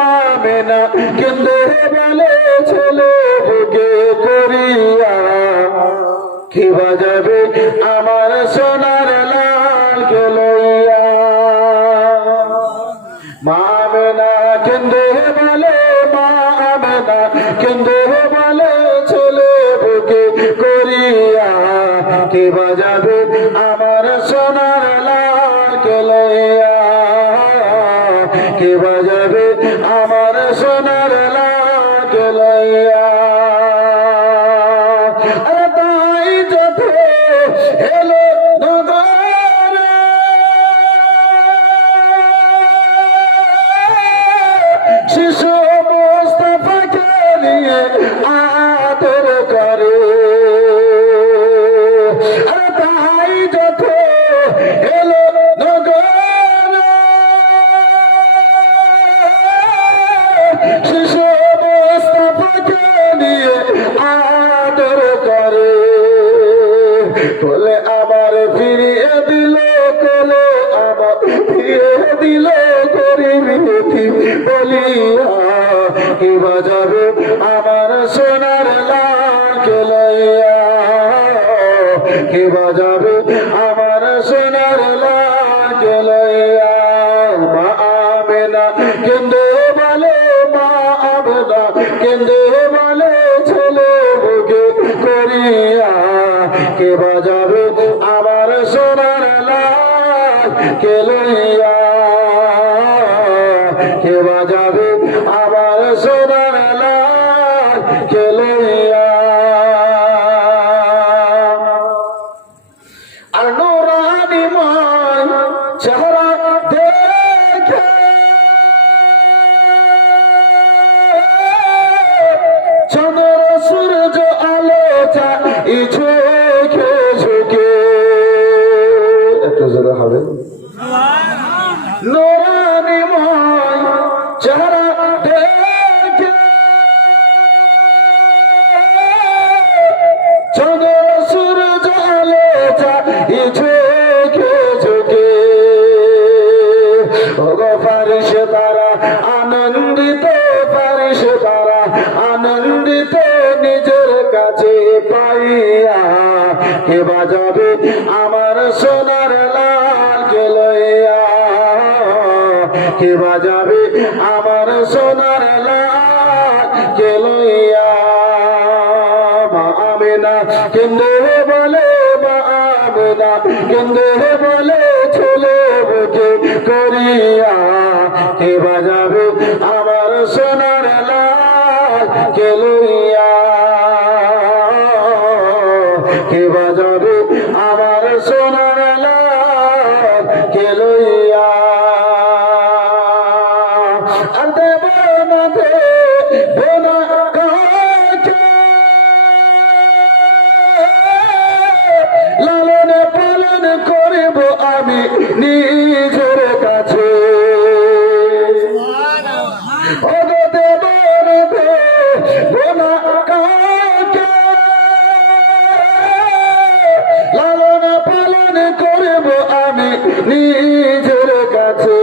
আমেনা কেন্দে বলে ছেলে বুকে করিয়া কি বাজাবে আমার সোনার লাল কে লইয়া মা আমেনা কেন্দে বলে মা আমেনা কেন্দে বলে ছেলে বুকে করিয়া কি বাজাবে আমার সোনার লাল কে লইয়া কি বাজাবে আমার সোনার লাল কে লইয়া আরে তাই যথে এলো নগরে শিশু মুস্তাফাকে নিয়ে আদর করে আরে তাই যথে এলো নগরে শিশু মুস্তাফাকে নিয়ে আদর করে বলে আবার ফিরিয়ে দিল কোলে আবার ফিরিয়ে দিল গরিবী বলিয়া কি বাজাবে আমার সোনার লাল কে লইয়া কি বাজাবে আমার সোনার লাল কে লইয়া মা আমেনা কেন্দে বলে মা আমেনা কেন্দে বলে ছেলে বুকে করিয়া কে বাজাবে আমার সোনার লাল কে লইয়া কে বাজাবে আমার সোনার লাল কে লইয়া আর নুরানি মান চেহারা দেখে চন্দ্র সূর্য আলো চাই ঝুঁকে ঝুঁকে একটু জোরে হবে নুরানি মান চেহারা দেখে চন্দ্র সূর্য আলো চাই ঝুঁকে ঝুঁকে ওগো ফারিসে তারা আনন্দিত ফারিসে তারা আনন্দিত নিজের কাছে পাইয়া কে বাজাবে আমার সোনার লাল কে লইয়া কে বাজাবে আমার সোনার লাল কে লইয়া মা আমেনা কেন্দে বলে মা আমেনা কেন্দে বলে ছেলে বুকে করিয়া কে বাজাবে আমার সোনার লাল কে লইয়া কে বাজাবে আমার সোনার লাল কে লইয়া আর দেব না দেব না কাকে লালন পালন করিব আমি নিজের কাছে ওগো দেব না দেব না কাকে লালন পালন করিব আমি নিজের কাছে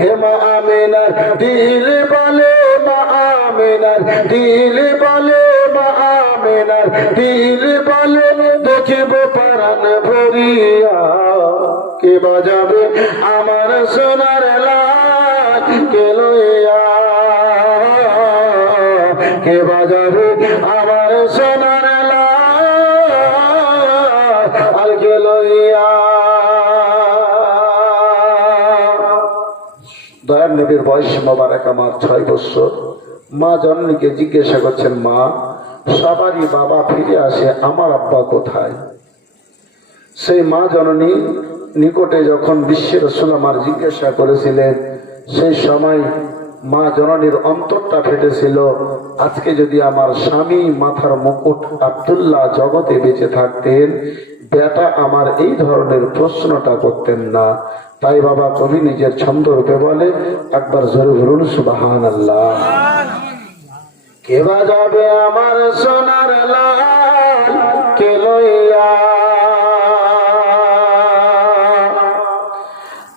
হে মা আমেনার দিল বলে মা আমেনার দিল বলে মা আমেনার দিল বলে দেখিব পরাণ ভরিয়া কে বাজাবে আমার সোনার লাল কে লইয়া কে বাজাবে আমার সোনার লাল কে লইয়া দয়ার নবীর বয়স মোবারক আমার 6 বছর মা জননীকে জিজ্ঞাসা করছেন মা সবারই বাবা ফিরে আসে আমার আব্বা কোথায় সেই মা জননী নিকটে যখন বিশ্বের রাসূল আমার জিজ্ঞাসা করেছিলেন সেই সময় মা জননীর অন্তরটা ফেটেছিল আজকে যদি আমার স্বামী মাথার মুকুট আব্দুল্লাহ জগতে বেঁচে থাকতেন বেটা আমার এই ধরনের প্রশ্নটা করতেন না তাই বাবা কবি নিজের ছন্দ রূপে বলে একবার জোরে বলুন সুবহানাল্লাহ কে বাজাবে আমার সোনার লাল কে লইয়া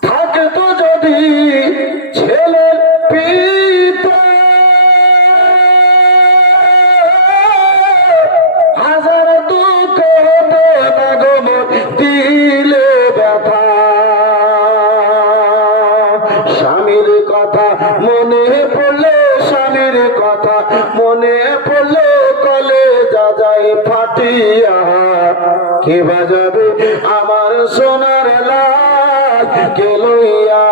থাকে তো যদি ছে স্বামীর কথা মনে পড়লে, স্বামীর কথা মনে পড়লে কলেজা যায় ফাটিয়া। কে বাজাবে আমার সোনার লাল কে লইয়া,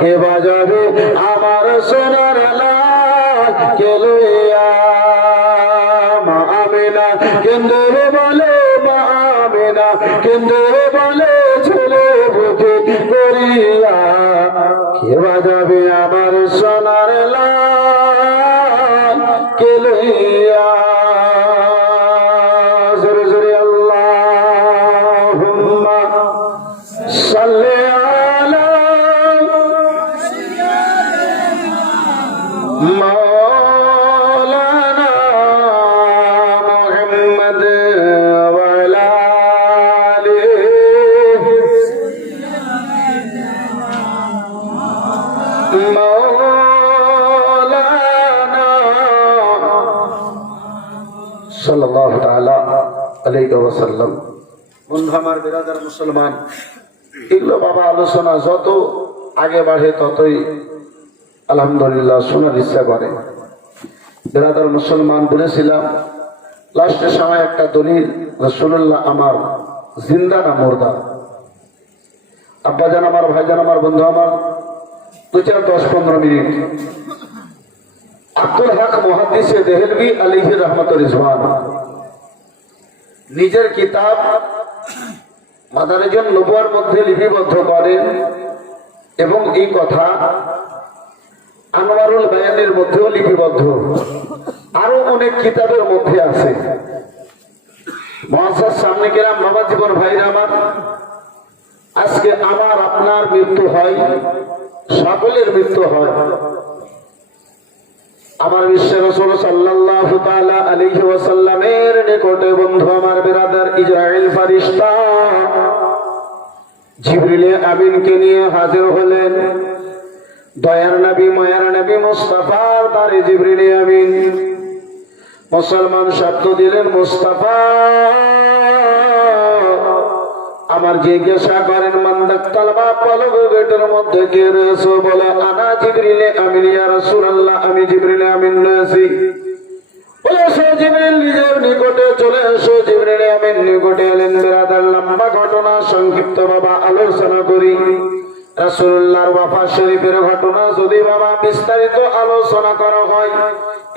কে বাজাবে আমার সোনার লাল কে লইয়া। মা আমিনা কেন্দ্রে বলে, মা আমিনা কেন্দ্রে বলে ছেলে বুকে করিয়া। কে বাজাবে আমার সোনার লাল কে লইয়া। জোরে জোরে আল্লাহুম্মা সাল্লি আলা মাওলানা মুহাম্মদ ওয়া আলা আলিহি মাওলানা সাল্লাল্লাহু তাআলা আলাইহি ওয়াসাল্লাম। বন্ধু আমার বিরাদার মুসলমান, এগুলো বাবা আলোচনা যত আগে বাড়ে ততই আলহামদুলিল্লাহ শোনার ইচ্ছা করে। বিরাদার মুসলমান বলেছিলাম লাস্টের সময় একটা দলিল, রাসূলুল্লাহ আমার জিন্দা না মুর্দা। আব্বাজান আমার, ভাইজান আমার, বন্ধু আমার, 2-4-10-15 মিনিট আব্দুল হক মুহাদ্দিসে দেহলভী আলাইহি রহমাতুর রিজওয়ান নিজের কিতাব মাদারিজুন নবুয়ার মধ্যে লিপিবদ্ধ করেন এবং এই কথা আনোয়ারুল বায়ানের মধ্যেও লিপিবদ্ধ, আরো অনেক কিতাবের মধ্যে আছে। মুআজ্জাজ সামনে গেলাম বাবা জীবন ভাইরা আমার, আজকে আমার আপনার মৃত্যু হয়, সকলের মৃত্যু হয়। আমার বিশ্বের রাসূল সাল্লাল্লাহু তাআলা আলাইহি ওয়াসাল্লামের নিকটে বন্ধু আমার বিরাদার ইসরাইল ফেরেশতা জিবরিল আমিনকে নিয়ে হাজির হলেন। দয়ার নবী মায়ার নবী মুস্তাফার দারে জিবরিল আমিন মুসলমান শব্দ দিলেন মুস্তাফা। আমার জিজ্ঞাসা করেন মান্দাক তালবা পলক গেটের মধ্যে কে রয়েছে? বলে আনা জিবরিল আমিন ইয়া রাসূলুল্লাহ, আমি জিবরিল আমিন রয়েছি। বলে সে জিবরিল নিজের নিকটে চলে এসো। জিবরিল আমিন নিকটে এলেন। বিরাদার লম্বা ঘটনা সংক্ষিপ্ত বাবা আলোচনা করি। রাসূলুল্লাহর ওয়াফাত শরীফের ঘটনা যদি বাবা বিস্তারিত আলোচনা করা হয়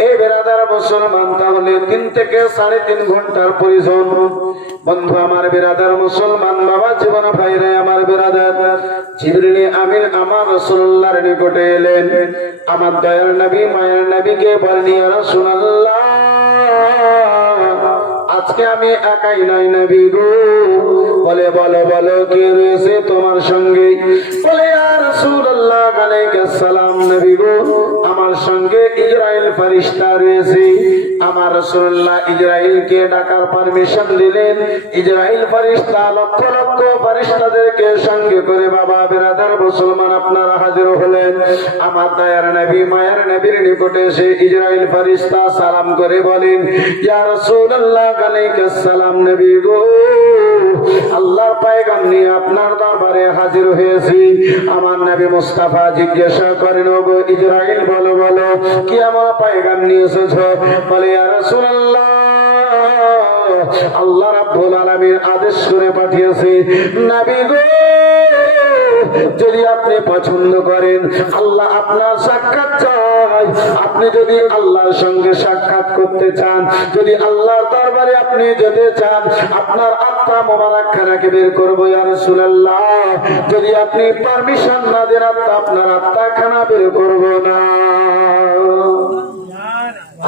এই বিরাদার মুসলমান তাহলে 3 থেকে 3.5 ঘন্টার প্রয়োজন। বন্ধু আমার বিরাদার মুসলমান বাবা জীবন ভাইরে আমার বিরাদার, জিবরিল আমিন আমার রাসূলুল্লাহর নিকটে এলেন। আমার দয়ার নবী মায়ের নবীকে বলেন ইয়া রাসূলুল্লাহ, আজকে আমি একাই নাই নবী গো। বলে বলো বলো কে রয়েছে তোমার সঙ্গে? বলে ইয়া রাসূলুল্লাহ আলাইহিস সালাম নবী গো, আমার সঙ্গে ইসরাইল ফেরেশতা রয়েছে। আমার রাসূলুল্লাহ ইসরাইলকে ডাকার পারমিশন দিলেন। ইসরাইল ফেরেশতা লক্ষ লক্ষ ফেরেশতাদেরকে সঙ্গে করে বাবা বিরাদার মুসলমান আপনারা হাজির হলেন। আমার দয়ার নবী মায়ের নবীর নিকটে এসে ইসরাইল ফেরেশতা সালাম করে বলেন ইয়া রাসূলুল্লাহ আলাইহিস সালাম নবী গো, আল্লাহর পয়গাম নিয়ে আপনার দরবারে হাজির হয়েছি। আমার নবী মুস্তাফা জিজ্ঞাসা করেন ওগো ইসরাইল বলো বলো কি এমন পয়গাম নিয়ে এসেছো? বলে ইয়া রাসূলুল্লাহ, আল্লাহ রাব্বুল আলামিন আদেশ করে পাঠিয়েছে নবী গো, যদি আপনি পছন্দ করেন আল্লাহ আপনার সাক্ষাৎ চাই, আপনি যদি আল্লাহর সঙ্গে সাক্ষাৎ করতে চান, যদি আল্লাহর দরবারে আপনি যেতে চান, আপনার আত্মা মোবারকখানাকে বের করবো ইয়া রাসূলুল্লাহ। যদি আপনি পারমিশন না দেন আপনার আত্মাখানা বের করব না।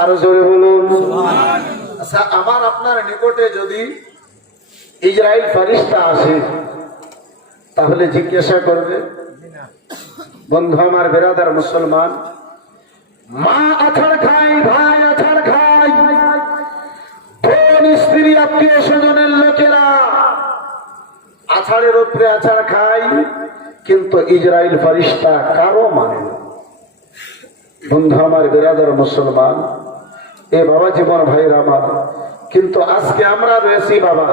আরো জোরে বলুন। আচ্ছা, আমার আপনার নিকটে যদি ইসরাইল ফেরেশতা আসে তাহলে জিজ্ঞাসা করবে? বন্ধু আমার বিরাদার মুসলমান, মা আছাড় খায়, ভাই আছাড় খায়, বোন স্ত্রী আত্মীয় স্বজনের লোকেরা আছাড়ের উপরে আছাড় খায়, কিন্তু ইসরাইল ফেরেশতা কারো মানে না। বন্ধু আমার বিরাদার মুসলমান, এ বাবা জীবন ভাইরা আমার, কিন্তু আজকে আমরা রয়েছি বাবা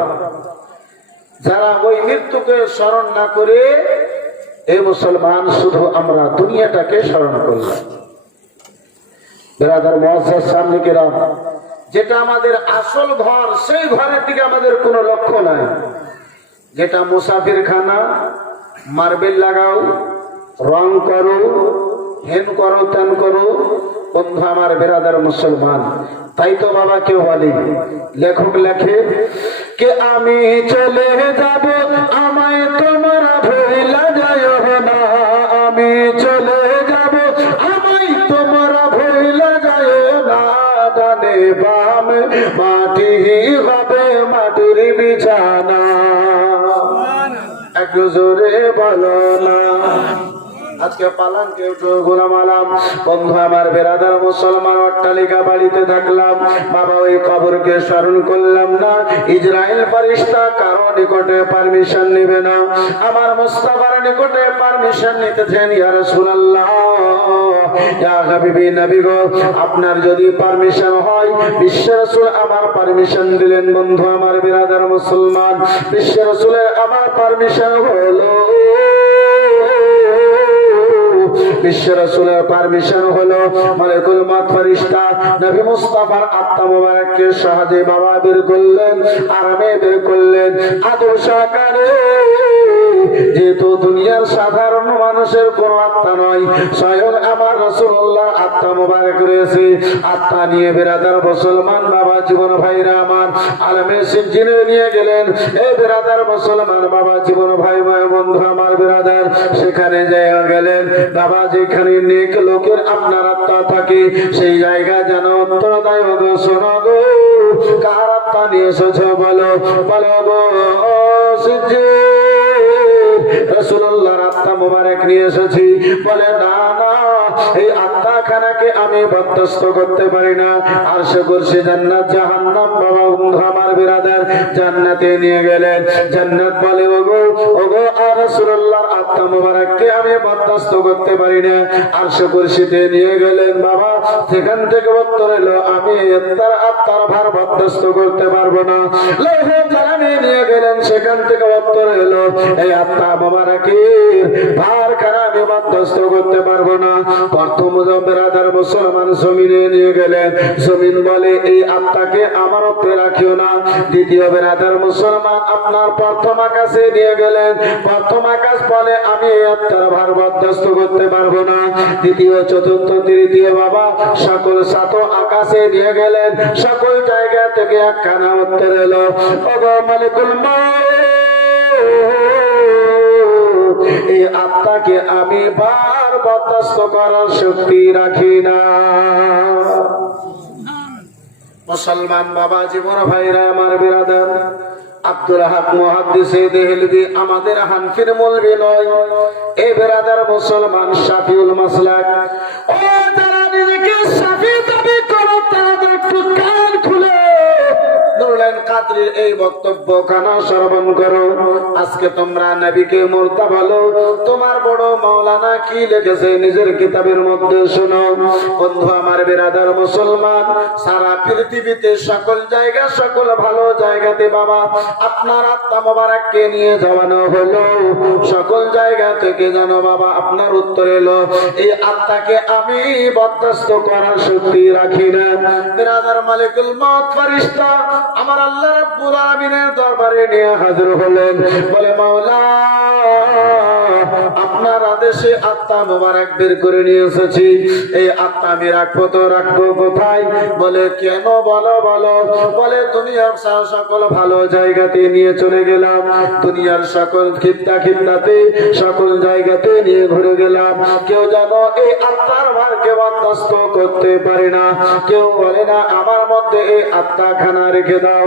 যারা ওই মৃত্যুকে স্মরণ না করে এই মুসলমান শুধু আমরা দুনিয়াটাকে স্মরণ করলাম। বেরাদার মুআজ্জাজ সামনে কিরাম, যেটা আমাদের আসল ঘর, সেই ঘরের দিকে আমাদের কোনো লক্ষ্য নাই। যেটা মুসাফির খানা, মার্বেল লাগাও, রং করো, হেন করো, তেন করো। বন্ধু আমার বেরাদার মুসলমান, তাই তো বাবা কেউ বলে, লেখক লেখে কে আমি চলে যাব, আমায় তোমরা ভুলা যায় না, আমি চলে যাব, আমায় তোমরা ভুলা যায় না, ডানে বামে মাটি হবে মাটির বিছানা, একটু জোরে বলো না। আজকে পালানকে উঠো গোলাম আলাম। বন্ধু আমার বেরাদার মুসলমান, অট্টালিকা বাড়িতে থাকলাম, বাবা ওই কবরকে স্মরণ করলাম না। ইসরাইল ফেরেশতা কারো নিকটে পারমিশন নেবে না, আমার মুস্তাফার নিকটে পারমিশন নিতেছেন। ইয়া রাসূলুল্লাহ, ইয়া হাবিবি নবী গো, আপনার যদি পারমিশন হয়। বিশ্ব রাসূল আমার পারমিশন দিলেন। বন্ধু আমার বেরাদার মুসলমান, বিশ্ব রাসূলের আমার পারমিশন হলো, বিশ্ব রাসূলের পারমিশন হলো। মালাকুল মউত ফেরেশতা নবী মুস্তাফার আত্মা মোবারককে সহজে বাবা বের করলেন, আরামে বের করলেন, আদর সহকারে। যেহেতু দুনিয়ার সাধারণ মানুষের কোন আত্মা নয়, স্বয়ং আমার রাসূলুল্লাহ আত্মা মোবারক রয়েছে। আত্মা নিয়ে বেরাদার মুসলমান বাবা জীবন ভাইরা আমার আলমে সিজ্জিনে নিয়ে গেলেন। এই বেরাদার মুসলমান বাবা জীবন ভাই বন্ধু আমার বেরাদার, সেখানে জায়গা গেলেন বাবা, যেখানে নেক লোকের আপনার আত্মা থাকে, সেই জায়গা যেন উত্তরদায় গো, শোনো গো, কার আত্মা নিয়ে এসেছো বলো, বলো গো সিজ্জিন, রাসূলুল্লাহর আত্মা মোবারক নিয়ে এসেছি। বলে না না, এই আত্মাখানাকে আমি বরদাস্ত করতে পারি না। আরশে কুরসি জান্নাত জাহান্নাম বাবা বন্ধু আমার বিরাদার, জান্নাতে নিয়ে গেলেন। জান্নাত বলে ওগো ওগো, আর রাসূলুল্লাহর আত্মা মোবারককে আমি বরদাস্ত করতে পারি না। আরশে কুরসিতে নিয়ে গেলেন বাবা, সেখান থেকে উত্তর এলো, আমি তার আত্মার ভার বরদাস্ত করতে পারবো না। লৌহে জালানে নিয়ে গেলেন, সেখান থেকে উত্তর এলো, এই আত্মা মোবারকের ভার খানা আমি বরদাস্ত করতে পারবো না। প্রথম বেরাদার মুসলমান জমিনে নিয়ে গেলেন। জমিন বলে, এই আত্মাকে আমার উপরে রাখিও না। দ্বিতীয় বেরাদার মুসলমান আপনার প্রথম আকাশে নিয়ে গেলেন। প্রথম আকাশ বলে, আমি এই আত্মার ভার বরদাস্ত করতে পারবো না। দ্বিতীয়, চতুর্থ, তৃতীয় বাবা সকল সাত আকাশে নিয়ে গেলেন। সকল জায়গা থেকে একখানা উত্তর এলো, ওগো মালিকুল মউত, এই আত্মাকে আমি বার বরদাস্ত করার শক্তি রাখি না। মুসলমান বাবা জীবন ভাইরা আমার বিরাদার, আব্দুল হক মুহাদ্দিসে দেহলভী আমাদের হানফির মৌলভী নয়। এই বিরাদার মুসলমান শাফিউল মাসলাক, ও যারা নিজেকে শাফি দাবি করো, তাদের একটু কান খুলে নুরুল আইন কাদরির এই বক্তব্য কানা শ্রবণ করো। আজকে তোমরা নবীকে মুর্তা বলো, তোমার বড় মাওলানা কি লিখেছে নিজের কিতাবের মধ্যে শোনো। বন্ধু আমার বিরাদার মুসলমান, সারা পৃথিবীতে সকল জায়গা, সকল ভালো জায়গাতে বাবা আপনার আত্মা মোবারককে নিয়ে যাওয়ানো হলো। সকল জায়গা থেকে যেন বাবা আপনার উত্তর এলো, এই আত্মাকে আমি বরদাস্ত করার শক্তি রাখি না। বিরাদার মালিকুল মউত ফেরেশতা আমার আল্লাহ রাব্বুল আলামিনের দরবারে নিয়ে হাজির হলেন। বলে, মাওলা, আপনার আদেশে আত্মা মোবারক বের করে নিয়ে এসেছি। এই আত্মা আমি রাখবো তো রাখবো কোথায়? বলে, কেন বলো বলো। বলে, দুনিয়ার সকল ভালো জায়গাতে নিয়ে চলে গেলাম, দুনিয়ার সকল খিত্তাতে সকল জায়গাতে নিয়ে ঘুরে গেলাম, কেউ যেন এই আত্মার ভারকে বরদাস্ত করতে পারে না। কেউ বলে না আমার মধ্যে এই আত্মা খানা রেখে দাও।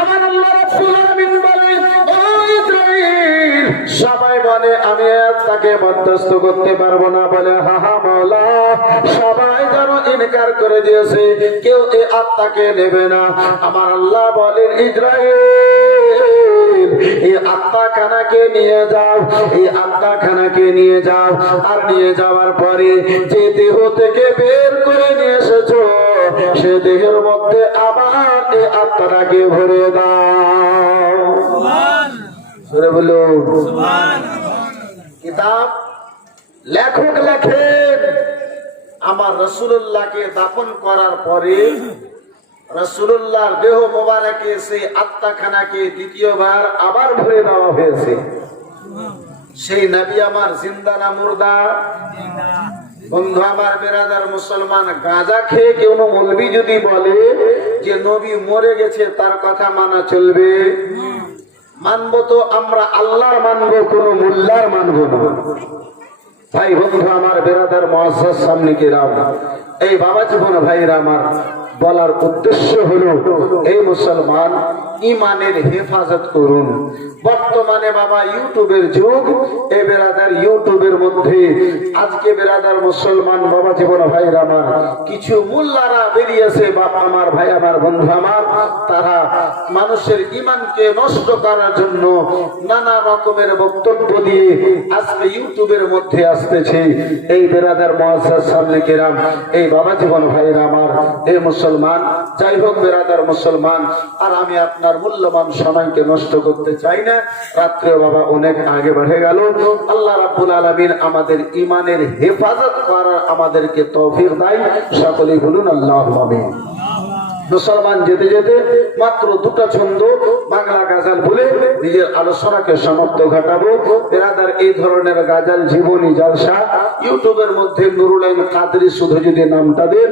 আমার আল্লাহ রাব্বুল আলামিন বলে, ও ইসরাইল, সবাই বলে আমি আত্মাকে বরদাস্ত করতে পারবো না। বলে, হা হা মাওলা, সবাই যেন ইনকার করে দিয়েছে, কেউ এই আত্মাকে নেবে না। আমার আল্লাহ বলেন, ইসরাইল, এই আত্মা খানাকে নিয়ে যাও, এই আত্মা খানাকে নিয়ে যাও। আর নিয়ে যাওয়ার পরে যে দেহ থেকে বের করে নিয়ে এসেছো, সে দেহের মধ্যে আবার এই আত্মাটাকে ভরে দাও। সুবহান, বলো কি কিতাব লেখক লেখেন আমার রাসূলুল্লাহকে দাফন করার পরে রাসূলুল্লাহর দেহ মোবারকে সেই আত্মাখানাকে দ্বিতীয়বার আবার ভরে দেওয়া হয়েছে। সেই নবী আমার জিন্দা না মুর্দা? বন্ধু আমার বেরাদার মুসলমান, গাঁজা খেয়ে কেউ মৌলবি যদি বলে যে নবী মরে গেছে, তার কথা মানা চলবে? মানবো তো আমরা আল্লাহর মানবো, কোন মোল্লার মানবো না। ভাই বন্ধু আমার বেরাদার মুআজ্জাজ সামনে কিরাম, এই বাবা জীবন ভাইরা আমার, বলার উদ্দেশ্য হলো এই মুসলমান ইমানের হেফাজত করুন। বর্তমানে বাবা ইউটিউবের যুগ, এই বেরাদার ইউটিউবের মধ্যে আজকে বেরাদার মুসলমান বাবা জীবন ভাইরা আমার, কিছু মোল্লারা বেরিয়েছে বাপ আমার, ভাই আমার, বন্ধু আমার, তারা মানুষের ইমানকে নষ্ট করার জন্য নানা রকমের বক্তব্য দিয়ে আজকে ইউটিউবের মধ্যে আসতেছে। এই বেরাদার মুআজ্জাজ সামনে কিরাম, এই বাবা জীবন ভাইরা আমার, এই মুসলমান, যাই হোক বেরাদার মুসলমান, আর আমি আপনার মূল্যবান সময়কে নষ্ট করতে চাই না। রাত্রে বাবা অনেক আগে বেড়ে গেল। আল্লাহ রাব্বুল আলামিন আমাদের ইমানের হেফাজত করার আমাদেরকে তৌফিক দেয়। সকলেই বলুন আল্লাহুম্মা আমিন। মুসলমান, যেতে যেতে মাত্র দুটো ছন্দ বাংলা গাজাল বলে নিজের আলোচনাকে সমাপ্ত ঘটাবো। বেরাদার এই ধরনের গাজাল জীবনী জলসা ইউটিউবের মধ্যে নুরুল আইন কাদরি শুধু যদি নামটা দেন,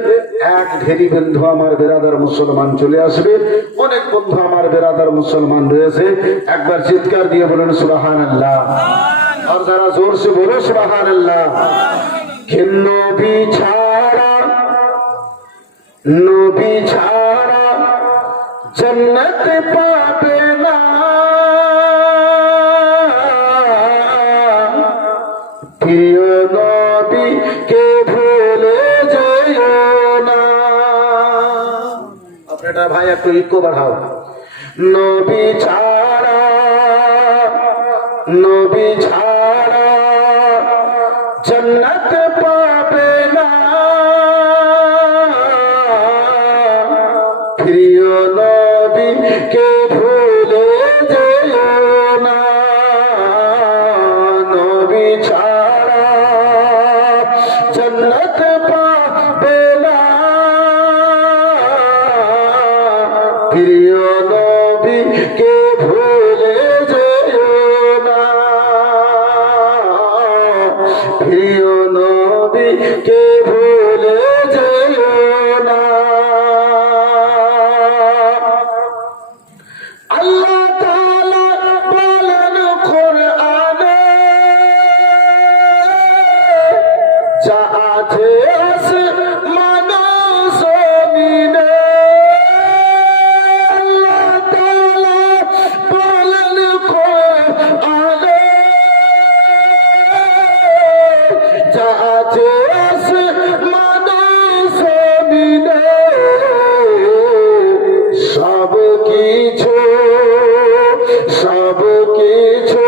এক ঢেরি বন্ধু আমার বেরাদার মুসলমান চলে আসবে। অনেক বন্ধু আমার বেরাদার মুসলমান রয়েছে, একবার চিৎকার দিয়ে বলুন সুবহানাল্লাহ। আর যারা জোরসে বলো সুবহানাল্লাহ। নবী ছাড়া, নবী ছাড়া জন্নত পাবে না, প্রিয় নবীকে ভুলে যেও না। আপনারা ভাই একটু ইকো বাড়াও। নবী ছাড়া, নবী ছাড়া জন্নত পাবে না, প্রিয় নবীকে ভুলে যেও না। নবী ছাড়া জান্নাত পাবে না, প্রিয় নবীকে ভুলে যেও না, প্রিয় নবীকে ভুলে যেও না। আল্লাহ তাআলা বলেন কোরআনে, যা আছে আসমান জমিনে। আল্লাহ তাআলা বলেন কোরআনে, যা আছে আসমান জমিনে, সব কিছু, সব কিছু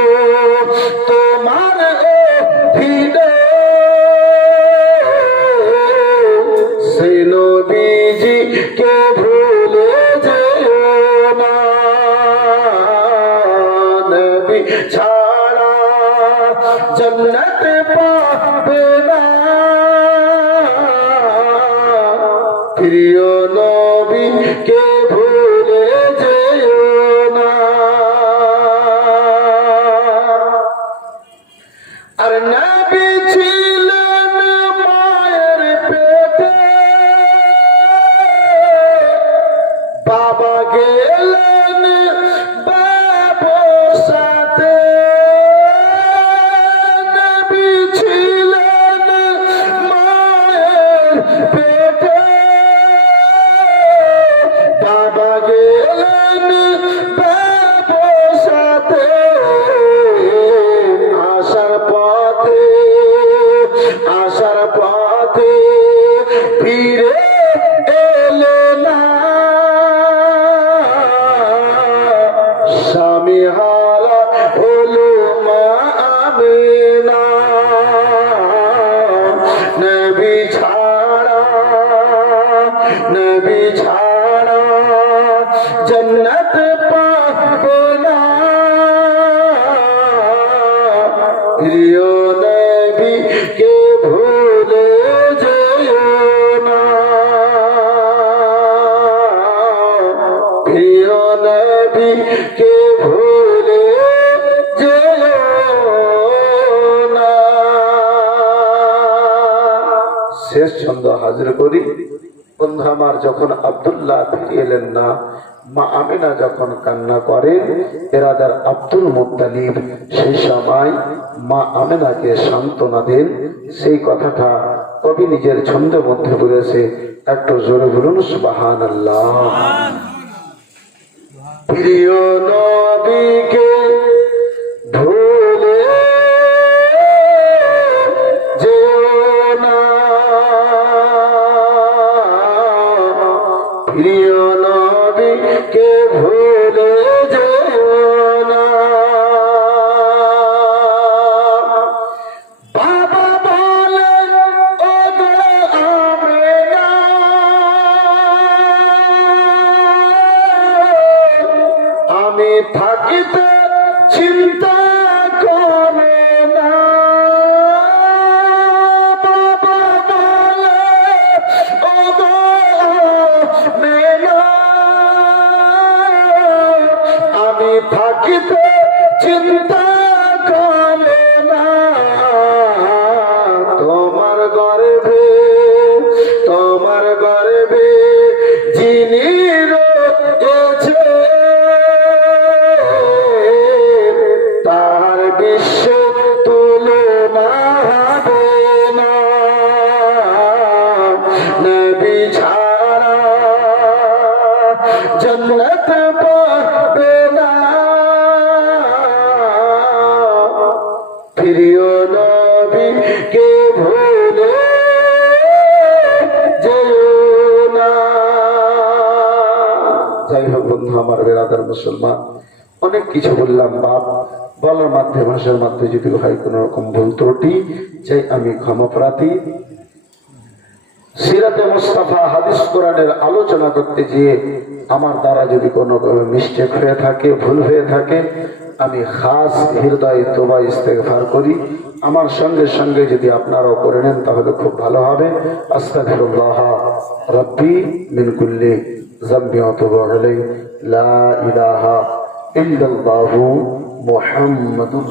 তোমার অধীনে। সে নবীজিকে ভুলে যেও না, নবী ছাড়া জান্নাত পাবে না, প্রিয় নবীকে ভুলে যেও না। আর নবী ছিলেন মায়ের পেটে, বাবা গেলেন বাবার সাথে। নবী ছিলেন মায়ের পেটে, বাবা গেলেন বাবার সাথে। আসার পথে, আসার পথে ফিরে এলে না, স্বামী হারা হলো মা আমিনা। নবী ছাড়া, নবী ছাড়া জান্নাত পাবে না, প্রিয় কে ভুলে যেও না, প্রিয় নবী কে ভুলে যেও না। শেষ ছন্দ হাজির করি। বন্ধু আমার, যখন আব্দুল্লাহ ফিরে এলেন না, মা আমিনা যখন কান্না করেন, এরাদার আব্দুল মুত্তালিব সেই সময় মা আমিনাকে সান্ত্বনা দেন। সেই কথাটা কবি নিজের ছন্দের মধ্যে বলেছে, একটু জোরে বলুন সুবহানাল্লাহ। প্রিয় নবীকে ভুলে যেও না, প্রিয় নবীকে ভুলে যেও না। বাবা বলে ও গো আমিনা, আমি থাকিতে চিন্তা করে না। বাবা বলে ও গো আমিনা, আমি থাকিতে চিন্তা করে না। তোমার গর্ভে, তোমার গর্ভে যিনি রয়েছে, তার বিশ্ব তুলনা হবে না। নবী ছাড়া জান্নাত পাবে না। প্রিয় নবীকে ভুলে যেও না। যাই হোক বন্ধু আমার, বেরাদার মুসলমান, অনেক কিছু বললাম বাপ, বলার মাধ্যমে ভাষার মাধ্যমে যদি হয় কোন রকম ভুল ত্রুটি চাই আমি ক্ষমা প্রার্থী। সিরাতে মুস্তাফা হাদিস কোরআনের আলোচনা করতে গিয়ে আমার দ্বারা যদি কোনো মিস্টেক হয়ে থাকে, ভুল হয়ে থাকে, আমি খাস হৃদয় তওবা ইস্তেগফার করি। আমার সঙ্গে সঙ্গে যদি আপনারাও করে নেন তাহলে খুব ভালো হবে। আস্তাগফিরুল্লাহ রাব্বি মিন কুল্লি যামবি ওয়া আতুবু ইলাইহি, লা ইলাহা ইল্লাল্লাহু মুহাম্মাদুর